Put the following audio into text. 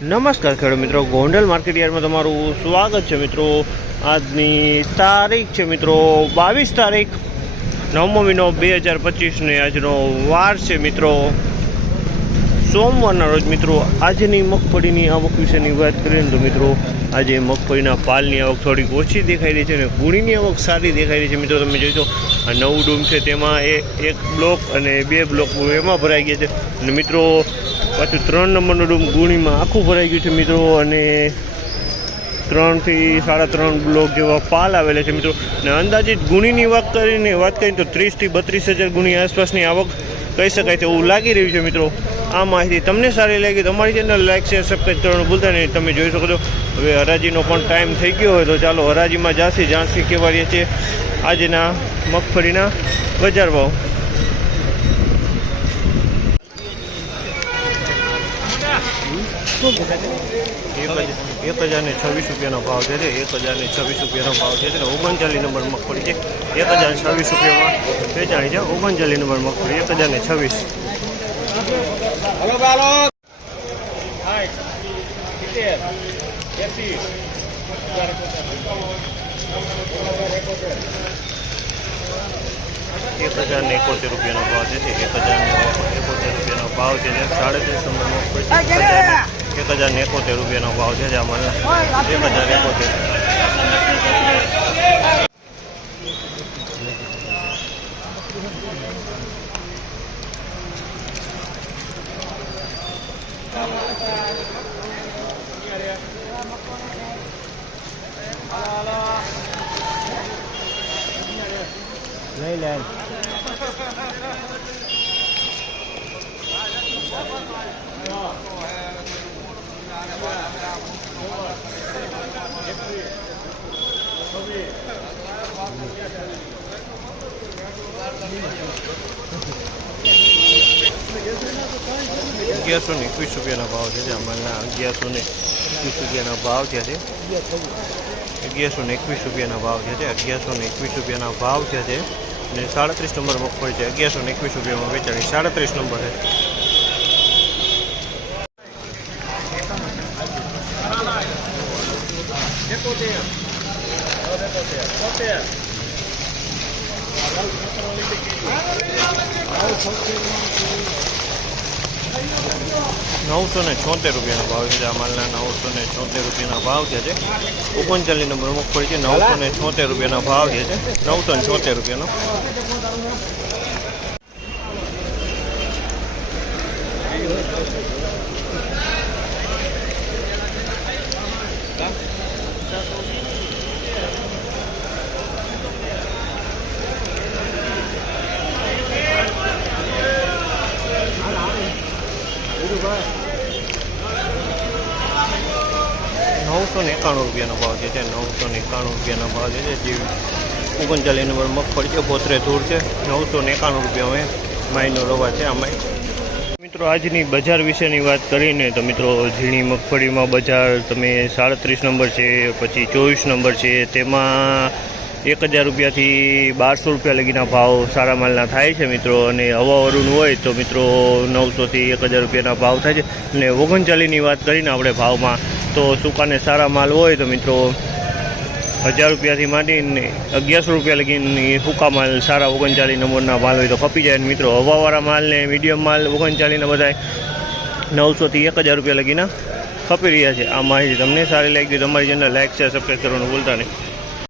નમસ્કાર ખેડૂત મિત્રો, ગોંડલ માર્કેટ યાર્ડમાં તમારું સ્વાગત છે મિત્રો। આજની તારીખ છે મિત્રો 22 તારીખ 9મો મહિનો 2025 ને આજનો વાર છે મિત્રો સોમવારના રોજ મિત્રો। આજની મગફળીની આવક વિશેની વાત કરીએ તો મિત્રો આજે મગફળીના પાલની આવક થોડીક ઓછી દેખાઈ રહી છે અને ગુણીની આવક સારી દેખાઈ રહી છે મિત્રો। તમે જોઈજો આ નવું ડૂમ છે તેમાં એક બ્લોક અને 2 બ્લોક એમાં ભરાઈ ગયા છે અને મિત્રો પાછું 3 નંબરનું ડૂમ ગુણીમાં આખું ભરાઈ ગયું છે મિત્રો અને 3 થી 3.5 બ્લોક જેવા પાલ આવેલા છે મિત્રો। અને અંદાજિત ગુણીની વાત કરીને તો 30 થી 32 હજાર ગુણી આસપાસની આવક કહી શકાય તેવું લાગી રહ્યું છે મિત્રો। આ માહિતી તમને સારી લાગી તો અમારી ચેનલ લાઈક શેર સબસ્ક્રાઈબ કરવાનું ભૂલતા નહીં। તમે જોઈ શકો છો હવે હરાજીનો પણ ટાઈમ થઈ ગયો હોય તો ચાલો હરાજીમાં જાણસી કેવા રહ્યા છે આજના મગફળીના બજાર ભાવ। 1026 રૂપિયાનો ભાવ છે। 1026 રૂપિયાનો ભાવ છે અને 39 નંબર મગફળી છે 1026 રૂપિયામાં વેચાણી છે। 39 નંબર મગફળી 1026। ₹1071 રૂપિયાનો ભાવ છે। 1071 રૂપિયાનો ભાવ છે। 37 નંબર મગફળી 1071 રૂપિયાનો ભાવ છે। આમાં 1071 લઈ લે। ₹1121 રૂપિયાનો ભાવ છે। આમાંના 1121 રૂપિયાનો ભાવ છે। 1121 રૂપિયાનો ભાવ છે। 1121 રૂપિયાનો ભાવ છે અને 37 નંબર મગફળી છે 1121 રૂપિયામાં વેચાણી 37 નંબર છે। ₹976 રૂપિયાનો ભાવ છે। આ માલના 976 રૂપિયાના ભાવ છે। 39 નંબર મગફળી છે 976 રૂપિયાનો ભાવ છે। 976 રૂપિયાનો। ₹991 રૂપિયાનો ભાવ છે। 991 રૂપિયાનો ભાવ છે। જે 39 નંબર મગફળી છે 72 ધૂળ છે 991 રૂપિયા માયનો રવા છે। આમાં મિત્રો આજની બજાર વિશેની વાત કરીને તો મિત્રો ઝીણી મગફળીમાં બજાર તમે 37 નંબર છે પછી 24 નંબર છે તેમાં 1000 રૂપિયાથી 1200 રૂપિયા લગીના ભાવ સારા માલના થાય છે મિત્રો। અને હવાવાળું હોય તો મિત્રો 900 થી 1000 રૂપિયાના ભાવ થાય છે। અને 39ની વાત કરીને આપણે ભાવમાં તો સૂકાને સારા માલ હોય તો મિત્રો 1000 રૂપિયાથી માંડીને 1100 રૂપિયા લગીની સૂકા માલ સારા 39 નંબરના માલ હોય તો ખપી જાય। મિત્રો હવાવાળા માલને મીડિયમ માલ 39ના બધા 900 થી 1000 રૂપિયા લગીના ખપી રહ્યા છે। આ માહિતી તમને સારી લાગી તો તમારી ચેનલ લાઈક શેર સબસ્ક્રાઈબ કરવાનું ભૂલતા નહીં।